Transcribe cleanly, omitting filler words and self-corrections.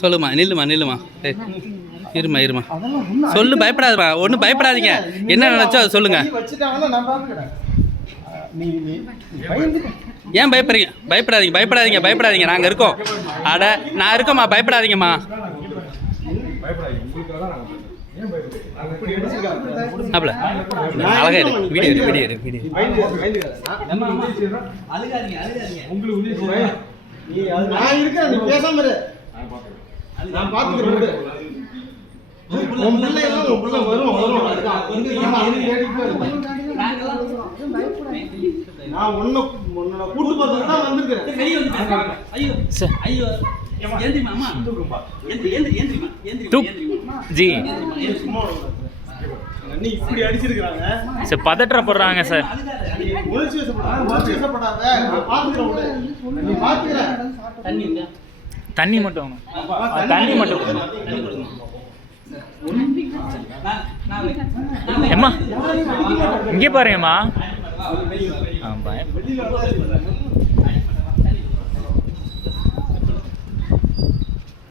சொல்லுமா, நில்லுமா. இருமா. சொல்லு, பயப்படாதமா, ஒன்றும் பயப்படாதீங்க. என்ன நினைச்சோ அதை சொல்லுங்க. ஏன் பயப்படாதீங்க. நாங்கள் இருக்கோம். அட, நான் இருக்கோம்மா, பயப்படாதீங்கம்மா. அப்பல அழகா இருக்கு. வீடியோ ஜி பதற்ற போடுறாங்க சார். தண்ணி மட்டும் ஏம்மா இங்கே பாருங்கம்மா.